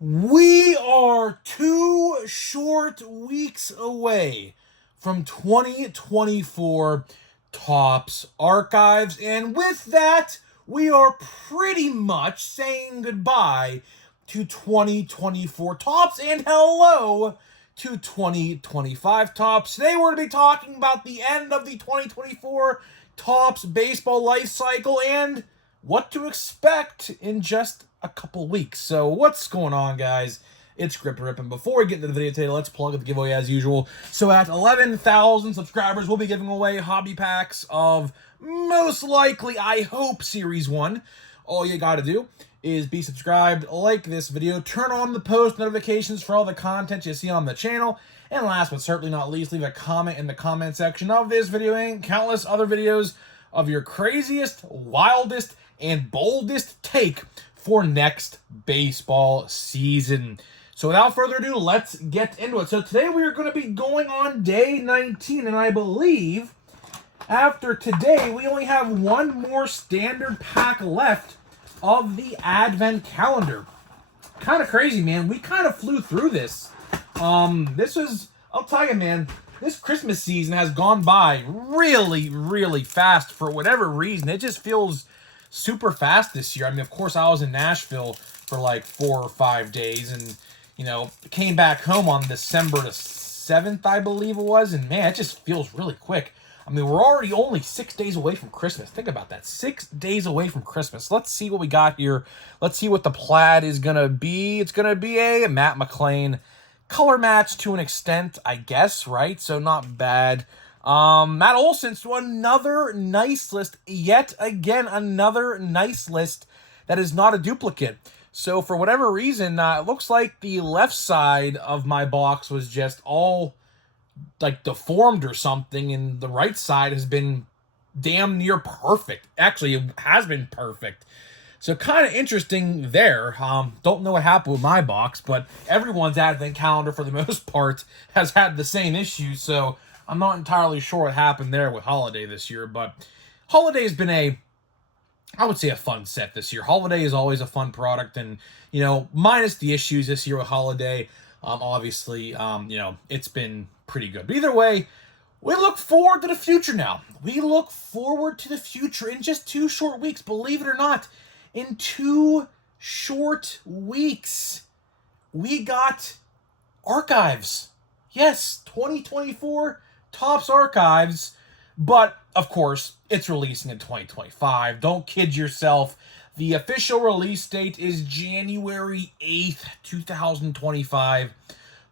We are 2 short weeks away from 2024 Topps Archives, and with that, we are pretty much saying goodbye to 2024 Topps and hello to 2025 Topps. Today, we're going to be talking about the end of the 2024 Topps baseball life cycle and what to expect in just a couple weeks. So what's going on, guys? It's Grip Rip, and before we get into the video today, let's plug the giveaway as usual. So at 11,000 subscribers, we'll be giving away hobby packs of most likely, I hope, Series 1. All you gotta do is be subscribed, like this video, turn on the post notifications for all the content you see on the channel, and last but certainly not least, leave a comment in the comment section of this video and countless other videos of your craziest, wildest, and boldest take for next baseball season. So without further ado, let's get into it. So today we are going to be going on day 19, and I believe after today we only have one more standard pack left of the Advent calendar. Kind of crazy, man. We kind of flew through this. I'll tell you, man, this Christmas season has gone by really, really fast for whatever reason. It just feels super fast this year. I mean, of course, I was in Nashville for like 4 or 5 days and, came back home on December the 7th, I believe it was. And man, it just feels really quick. I mean, we're already only 6 days away from Christmas. Think about that. 6 days away from Christmas. Let's see what we got here. Let's see what the plaid is going to be. It's going to be a Matt McLain color match to an extent, I guess, right? So not bad. Matt Olson, so another nice list. Yet again, another nice list that is not a duplicate. So for whatever reason, it looks like the left side of my box was just all like deformed or something, and the right side has been damn near perfect. Actually, it has been perfect. So kind of interesting there. Don't know what happened with my box, but everyone's Advent calendar for the most part has had the same issue. So I'm not entirely sure what happened there with Holiday this year, but Holiday has been I would say a fun set this year. Holiday is always a fun product, and, minus the issues this year with Holiday, obviously, it's been pretty good. But either way, we look forward to the future now. We look forward to the future in just 2 short weeks, believe it or not. In 2 short weeks, we got Archives. Yes, 2024 Topps Archives, but of course, it's releasing in 2025. Don't kid yourself. The official release date is January 8th, 2025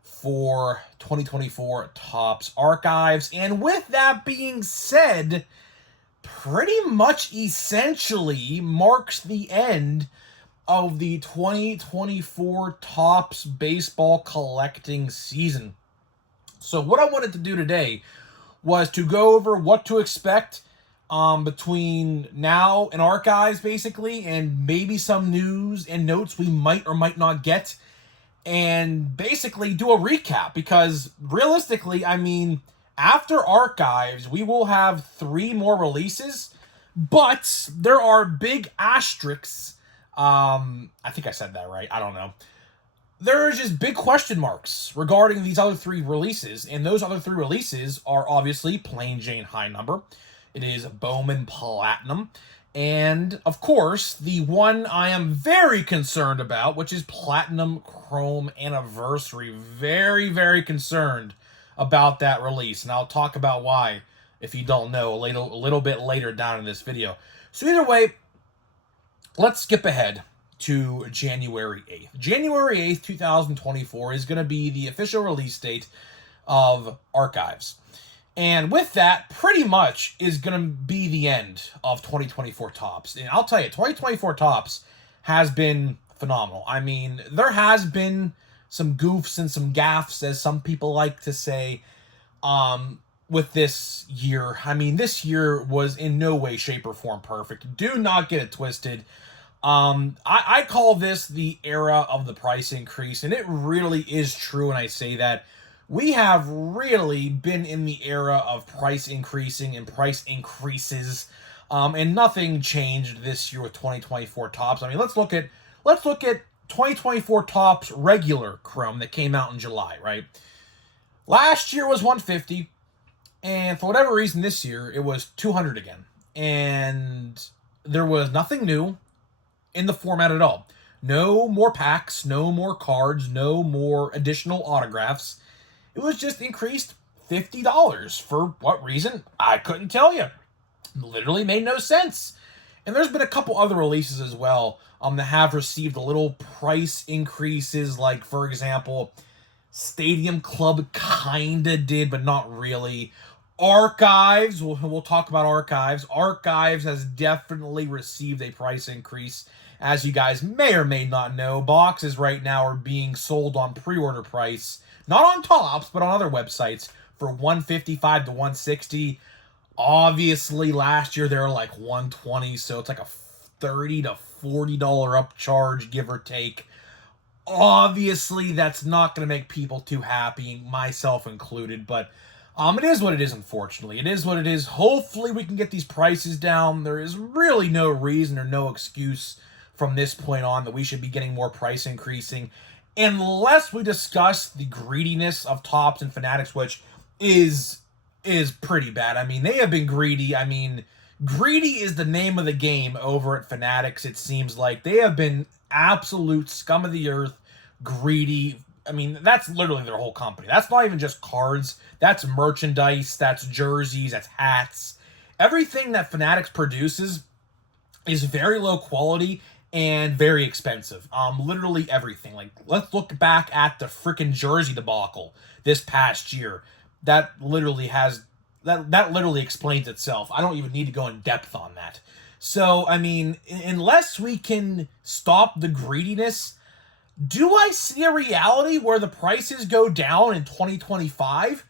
for 2024 Topps Archives. And with that being said, pretty much essentially marks the end of the 2024 Topps baseball collecting season. So what I wanted to do today was to go over what to expect between now and Archives, basically, and maybe some news and notes we might or might not get, and basically do a recap, because realistically, I mean, after Archives, we will have 3 more releases, but there are big asterisks. I think I said that right. I don't know. There are just big question marks regarding these other 3 releases, and those other 3 releases are obviously Plain Jane High Number, it is Bowman Platinum, and of course, the one I am very concerned about, which is Platinum Chrome Anniversary. Very, very concerned about that release, and I'll talk about why, if you don't know, a little bit later down in this video. So either way, let's skip ahead to January 8th. January 8th, 2024 is going to be the official release date of Archives. And with that, pretty much is going to be the end of 2024 Topps. And I'll tell you, 2024 Topps has been phenomenal. I mean, there has been some goofs and some gaffes, as some people like to say, with this year. I mean, this year was in no way, shape, or form perfect. Do not get it twisted. I call this the era of the price increase, and it really is true when I say that. We have really been in the era of price increasing and price increases, and nothing changed this year with 2024 Topps. I mean, let's look at 2024 Topps regular Chrome that came out in July, right? Last year was 150, and for whatever reason this year it was 200 again. And there was nothing new in the format at all. No more packs, no more cards, no more additional autographs. It was just increased $50. For what reason? I couldn't tell you. Literally made no sense. And there's been a couple other releases as well that have received a little price increases. Like, for example, Stadium Club kinda did, but not really. Archives, we'll talk about Archives. Archives has definitely received a price increase. As you guys may or may not know, boxes right now are being sold on pre-order price, not on Topps, but on other websites, for $155 to $160. Obviously, last year they were like $120, so it's like a $30 to $40 upcharge, give or take. Obviously, that's not going to make people too happy, myself included, but it is what it is, unfortunately. It is what it is. Hopefully, we can get these prices down. There is really no reason or no excuse from this point on that we should be getting more price increasing, unless we discuss the greediness of Topps and Fanatics, which is pretty bad. I mean, they have been greedy. I mean, greedy is the name of the game over at Fanatics, it seems like. They have been absolute scum of the earth, greedy. I mean, that's literally their whole company. That's not even just cards. That's merchandise. That's jerseys. That's hats. Everything that Fanatics produces is very low quality and very expensive. Literally everything. Like, let's look back at the freaking jersey debacle this past year. That literally explains itself. I don't even need to go in depth on that. So, I mean, unless we can stop the greediness, do I see a reality where the prices go down in 2025?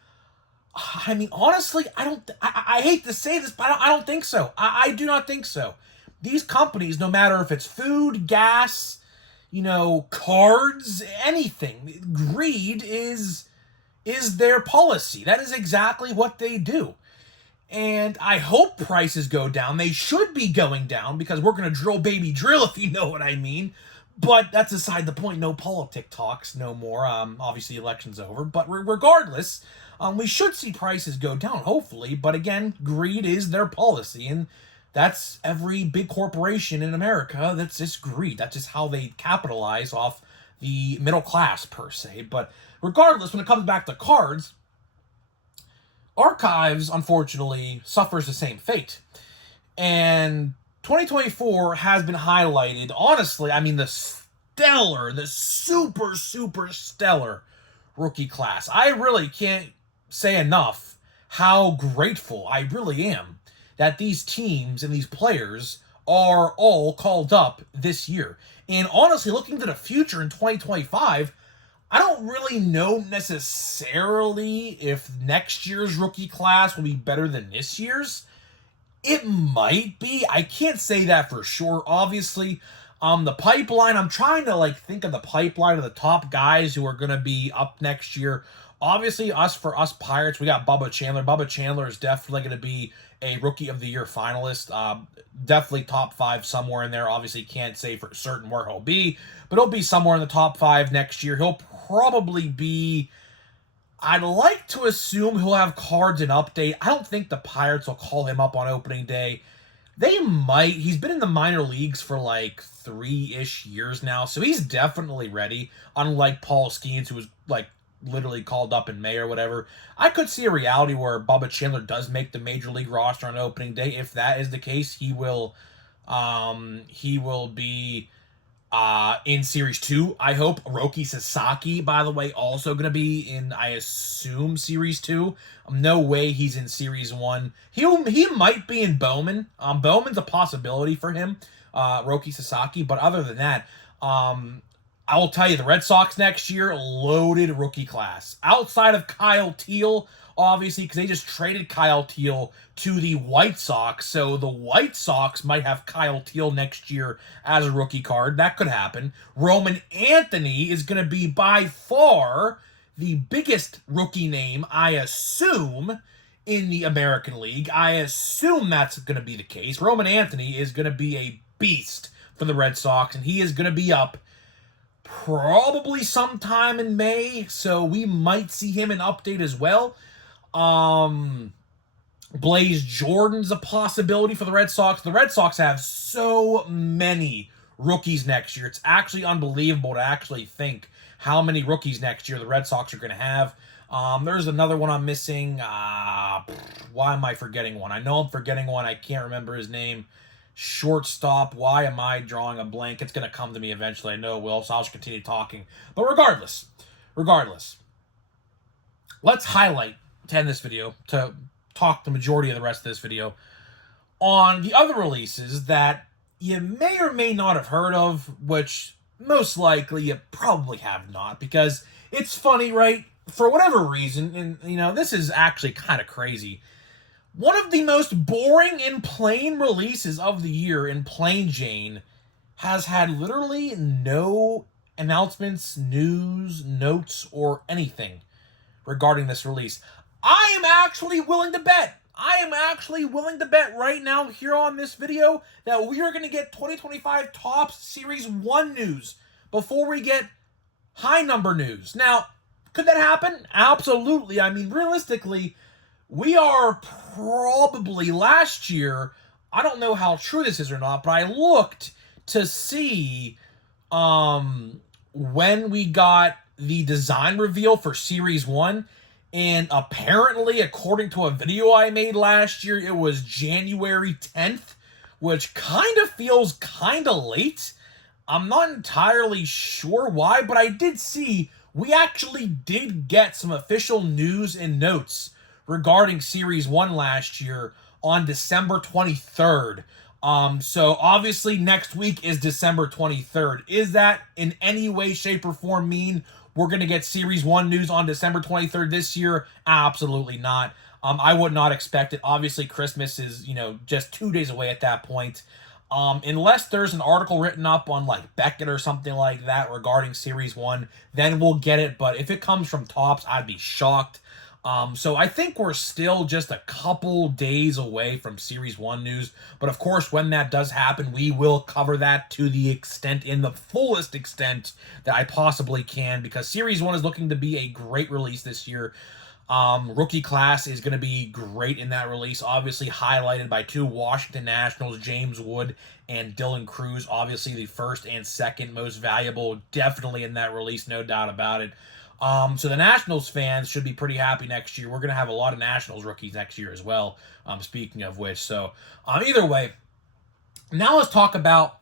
I mean, honestly, I hate to say this, but I don't think so. I do not think so. These companies, no matter if it's food, gas, cards, anything, greed is their policy. That is exactly what they do. And I hope prices go down. They should be going down because we're going to drill baby drill, if you know what I mean. But that's aside the point. No politic talks no more. Obviously, election's over. But regardless, we should see prices go down, hopefully. But again, greed is their policy. And that's every big corporation in America. That's just greed. That's just how they capitalize off the middle class, per se. But regardless, when it comes back to cards, Archives, unfortunately, suffers the same fate. And 2024 has been highlighted, honestly, I mean, the super, super stellar rookie class. I really can't say enough how grateful I really am that these teams and these players are all called up this year. And honestly, looking to the future in 2025, I don't really know necessarily if next year's rookie class will be better than this year's. It might be. I can't say that for sure. Obviously, the pipeline, I'm trying to think of the pipeline of the top guys who are going to be up next year. Obviously, for us Pirates, we got Bubba Chandler. Bubba Chandler is definitely going to be a Rookie of the Year finalist. Definitely top 5 somewhere in there. Obviously, can't say for certain where he'll be, but he'll be somewhere in the top 5 next year. He'll probably be... I'd like to assume he'll have cards and update. I don't think the Pirates will call him up on opening day. They might. He's been in the minor leagues for 3-ish years now, so he's definitely ready. Unlike Paul Skeens, who was literally called up in May or whatever. I could see a reality where Bubba Chandler does make the major league roster on opening day. If that is the case, he will be in Series 2, I hope. Roki Sasaki, by the way, also going to be in, I assume, Series 2. No way he's in Series 1. He might be in Bowman. Bowman's a possibility for him, Roki Sasaki. But other than that, I will tell you, the Red Sox next year, loaded rookie class. Outside of Kyle Teal, obviously, because they just traded Kyle Teal to the White Sox, so the White Sox might have Kyle Teal next year as a rookie card. That could happen. Roman Anthony is going to be by far the biggest rookie name, I assume, in the American League. I assume that's going to be the case. Roman Anthony is going to be a beast for the Red Sox, and he is going to be up probably sometime in May, so we might see him in update as well. Blaze Jordan's a possibility for the Red Sox. The Red Sox have so many rookies next year. It's actually unbelievable to actually think how many rookies next year the Red Sox are going to have. There's another one I'm missing. Why am I forgetting one? I know I'm forgetting one. I can't remember his name. Shortstop. Why am I drawing a blank? It's going to come to me eventually. I know it will, so I'll just continue talking. But regardless, let's highlight to end this video, to talk the majority of the rest of this video, on the other releases that you may or may not have heard of, which most likely you probably have not, because it's funny, right? For whatever reason, and this is actually kind of crazy, one of the most boring and plain releases of the year in Plain Jane has had literally no announcements, news, notes, or anything regarding this release. I am actually willing to bet right now here on this video that we are going to get 2025 Topps Series 1 news before we get high number news. Now, could that happen? Absolutely. I mean, realistically, we are probably last year, I don't know how true this is or not, but I looked to see when we got the design reveal for Series 1, and apparently, according to a video I made last year, it was January 10th, which kind of feels kind of late. I'm not entirely sure why, but I did see we actually did get some official news and notes regarding Series 1 last year on December 23rd. So obviously next week is December 23rd. Is that in any way, shape, or form mean we're going to get Series 1 news on December 23rd this year? Absolutely not. I would not expect it. Obviously, Christmas is, just 2 days away at that point. Unless there's an article written up on, like, Beckett or something like that regarding Series 1, then we'll get it. But if it comes from Topps, I'd be shocked. So I think we're still just a couple days away from Series 1 news. But of course, when that does happen, we will cover that to the extent, in the fullest extent that I possibly can, because Series 1 is looking to be a great release this year. Rookie class is going to be great in that release, obviously highlighted by two Washington Nationals, James Wood and Dylan Cruz. Obviously the first and second most valuable, definitely in that release, no doubt about it. So the Nationals fans should be pretty happy next year. We're going to have a lot of Nationals rookies next year as well, speaking of which. So, either way, now let's talk about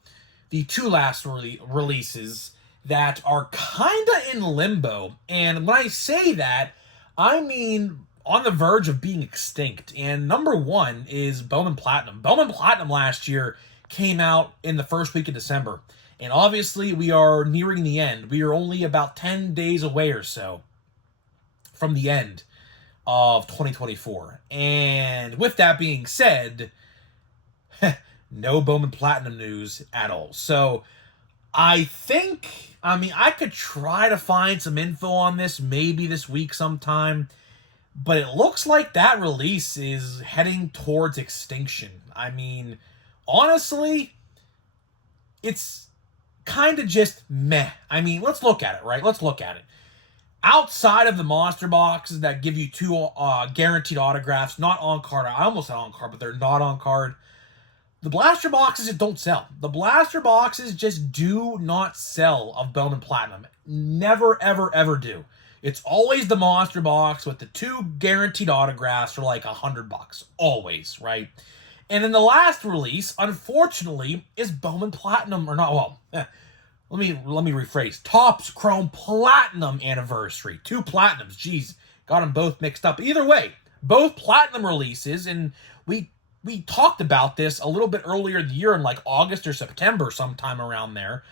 the two last releases that are kind of in limbo. And when I say that, I mean on the verge of being extinct. And number one is Bowman Platinum. Bowman Platinum last year came out in the first week of December. And obviously, we are nearing the end. We are only about 10 days away or so from the end of 2024. And with that being said, no Bowman Platinum news at all. So I could try to find some info on this maybe this week sometime. But it looks like that release is heading towards extinction. I mean, honestly, it's kind of just meh. I mean, let's look at it, right? Let's look at it. Outside of the monster boxes that give you two guaranteed autographs, not on card. I almost said on card, but they're not on card. The blaster boxes just don't sell. The blaster boxes just do not sell of Bowman Platinum. Never, ever, ever do. It's always the monster box with the two guaranteed autographs for like $100. Always, right? And then the last release, unfortunately, is Bowman Platinum, or not, well, let me rephrase. Topps Chrome Platinum Anniversary. Two Platinums, geez, got them both mixed up. Either way, both Platinum releases, and we talked about this a little bit earlier in the year in like August or September, sometime around there.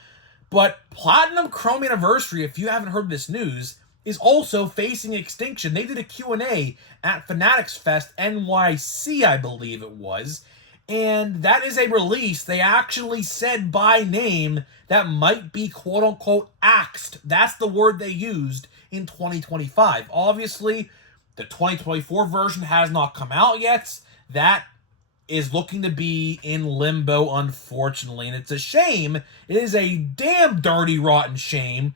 But Platinum Chrome Anniversary, if you haven't heard this news, is also facing extinction. They did a Q&A at Fanatics Fest NYC, I believe it was, and that is a release they actually said by name that might be quote-unquote axed. That's the word they used in 2025. Obviously, the 2024 version has not come out yet. That is looking to be in limbo, unfortunately. And it's a shame. It is a damn dirty, rotten shame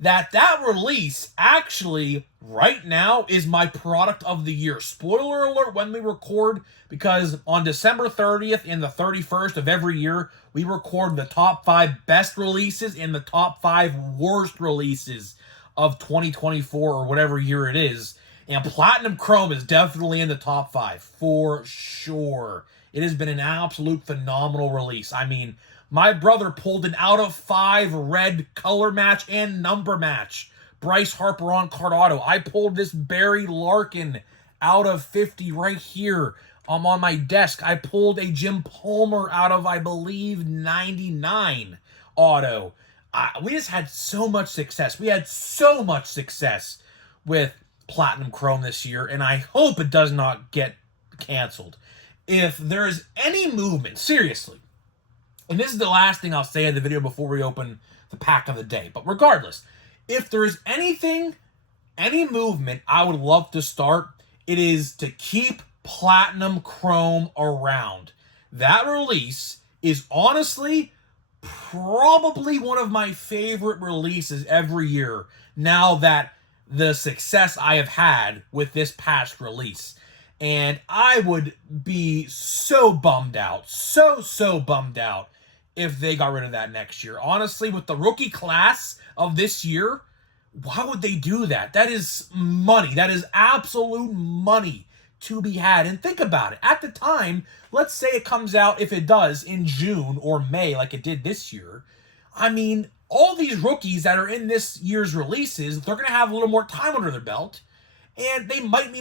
that release actually right now is my product of the year. Spoiler alert when we record, because on December 30th and the 31st of every year, we record the top 5 best releases and the top 5 worst releases of 2024 or whatever year it is. And Platinum Chrome is definitely in the top 5, for sure. It has been an absolute phenomenal release. I mean, my brother pulled an out of 5 red color match and number match. Bryce Harper on card auto. I pulled this Barry Larkin out of 50 right here. On my desk. I pulled a Jim Palmer out of, I believe, 99 auto. We just had so much success. We had so much success with Platinum Chrome this year, and I hope it does not get canceled. If there is any movement, seriously, and this is the last thing I'll say in the video before we open the pack of the day, but regardless, if there is anything, any movement I would love to start, it is to keep Platinum Chrome around. That release is honestly probably one of my favorite releases every year, now that the success I have had with this past release. And I would be so bummed out, so bummed out if they got rid of that next year. Honestly, with the rookie class of this year, why would they do that? That is money. That is absolute money to be had. And think about it. At the time, let's say it comes out, if it does, in June or May like it did this year. I mean, all these rookies that are in this year's releases, they're going to have a little more time under their belt, and they might be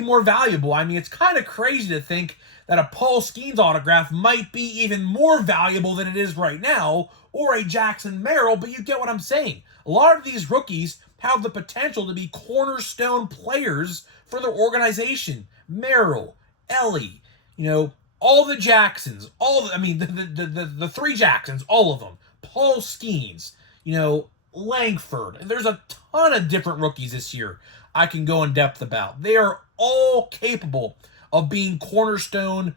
more valuable. I mean, it's kind of crazy to think that a Paul Skeens autograph might be even more valuable than it is right now, or a Jackson Merrill, but you get what I'm saying. A lot of these rookies have the potential to be cornerstone players for their organization. Merrill, Ellie, all the Jacksons, the 3 Jacksons, all of them. Paul Skeens, Langford. There's a ton of different rookies this year I can go in depth about. They are all capable of being cornerstone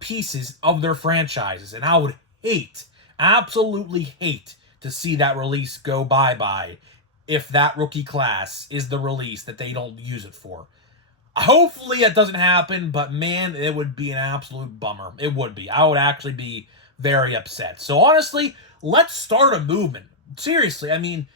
pieces of their franchises. And I would absolutely hate to see that release go bye-bye if that rookie class is the release that they don't use it for. Hopefully it doesn't happen, but man, it would be an absolute bummer. It would be. I would actually be very upset. So honestly, let's start a movement. Seriously, I mean,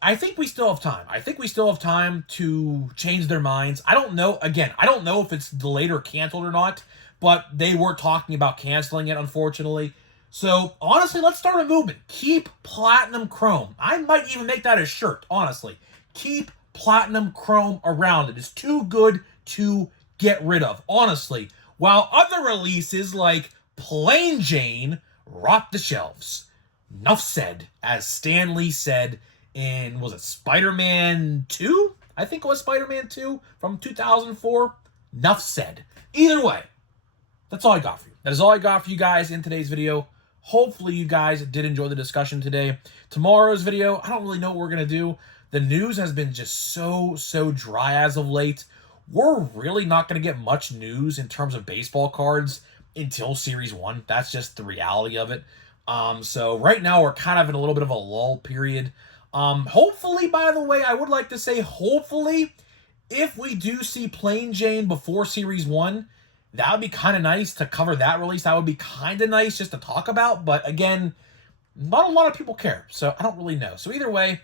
I think we still have time. I think we still have time to change their minds. I don't know. Again, I don't know if it's delayed or canceled or not, but they were talking about canceling it, unfortunately. So, honestly, let's start a movement. Keep Platinum Chrome. I might even make that a shirt, honestly. Keep Platinum Chrome around. It is too good to get rid of, honestly. While other releases like Plain Jane rot the shelves. Nuff said, as Stan Lee said in, was it Spider-Man 2? I think it was Spider-Man 2 from 2004. Nuff said. Either way, that's all I got for you. That is all I got for you guys in today's video. Hopefully you guys did enjoy the discussion today. Tomorrow's video, I don't really know what we're going to do. The news has been just so dry as of late. We're really not going to get much news in terms of baseball cards until Series 1. That's just the reality of it. So right now we're kind of in a little bit of a lull period. Hopefully, by the way, I would like to say hopefully, if we do see Plain Jane before Series 1, that would be kind of nice to cover that release. That would be kind of nice just to talk about. But again, not a lot of people care, so I don't really know. So either way,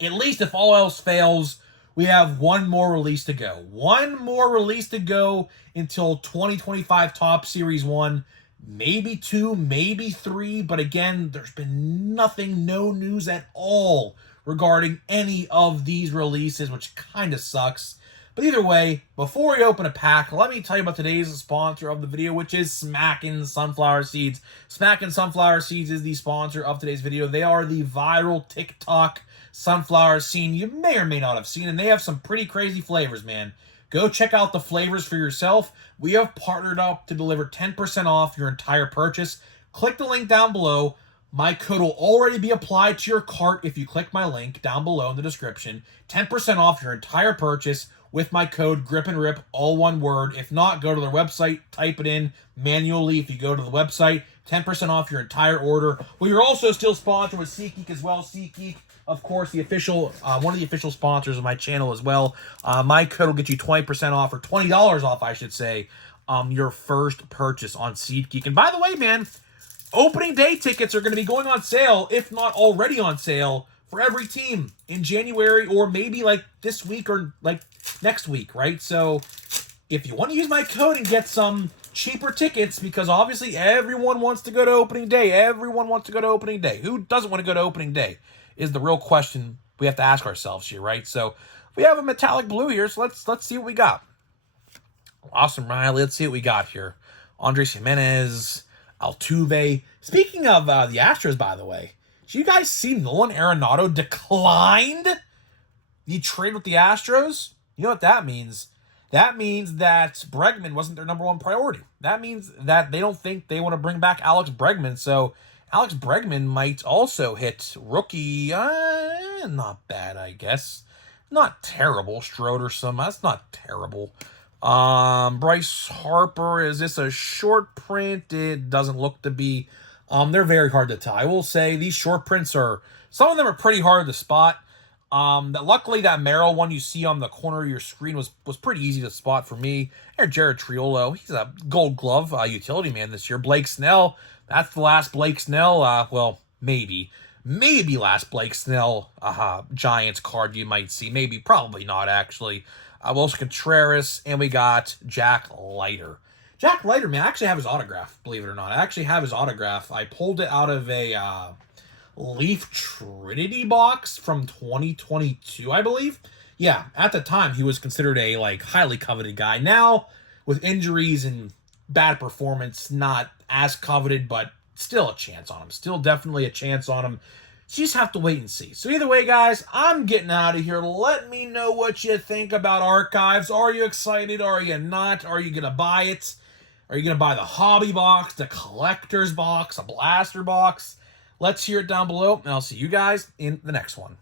at least if all else fails, we have one more release to go. One more release to go until 2025 Topps Series 1. Maybe 2, maybe 3. But again, there's been nothing, no news at all regarding any of these releases, which kind of sucks. But either way, before we open a pack, let me tell you about today's sponsor of the video, which is Smackin' Sunflower Seeds. Smackin' Sunflower Seeds is the sponsor of today's video. They are the viral TikTok sunflower scene you may or may not have seen, and they have some pretty crazy flavors, man. Go check out the flavors for yourself. We have partnered up to deliver 10% off your entire purchase. Click the link down below. My code will already be applied to your cart if you click my link down below in the description. 10% off your entire purchase with my code Grip and Rip, all one word. If not, go to their website, type it in manually. If you go to the website, 10% off your entire order. We are also still sponsored with SeatGeek as well. SeatGeek, of course, the official one of the official sponsors of my channel as well. My code will get you 20% off, or $20 off, I should say, your first purchase on SeatGeek. And by the way, man, opening day tickets are going to be going on sale, if not already on sale, for every team in January, or maybe like this week or like next week, right? So if you want to use my code and get some cheaper tickets, because obviously everyone wants to go to opening day. Everyone wants to go to opening day. Who doesn't want to go to opening day is the real question we have to ask ourselves here, right? So we have a metallic blue here, so let's see what we got. Austin Riley, let's see what we got here. Andres Jimenez, Altuve. Speaking of the Astros, by the way, did you guys see Nolan Arenado declined the trade with the Astros? You know what that means? That means that Bregman wasn't their number one priority. That means that they don't think they want to bring back Alex Bregman. So Alex Bregman might also hit rookie. Not bad, I guess. Not terrible. Stroder, that's not terrible. Bryce Harper, is this a short print? It doesn't look to be. They're very hard to tell. I will say these short prints some of them are pretty hard to spot. Luckily that Merrill one you see on the corner of your screen was pretty easy to spot for me. And Jared Triolo, he's a Gold Glove utility man this year. Blake Snell, that's the last Blake Snell. Well, maybe last Blake Snell Giants card you might see. Maybe, probably not actually. Wilson Contreras, and we got Jack Leiter. Jack Leiter, man, I actually have his autograph, believe it or not. I actually have his autograph. I pulled it out of a Leaf Trinity box from 2022, I believe. Yeah, at the time, he was considered a highly coveted guy. Now, with injuries and bad performance, not as coveted, but still a chance on him. Still definitely a chance on him. So you just have to wait and see. So either way, guys, I'm getting out of here. Let me know what you think about Archives. Are you excited? Are you not? Are you going to buy it? Are you going to buy the hobby box, the collector's box, a blaster box? Let's hear it down below, and I'll see you guys in the next one.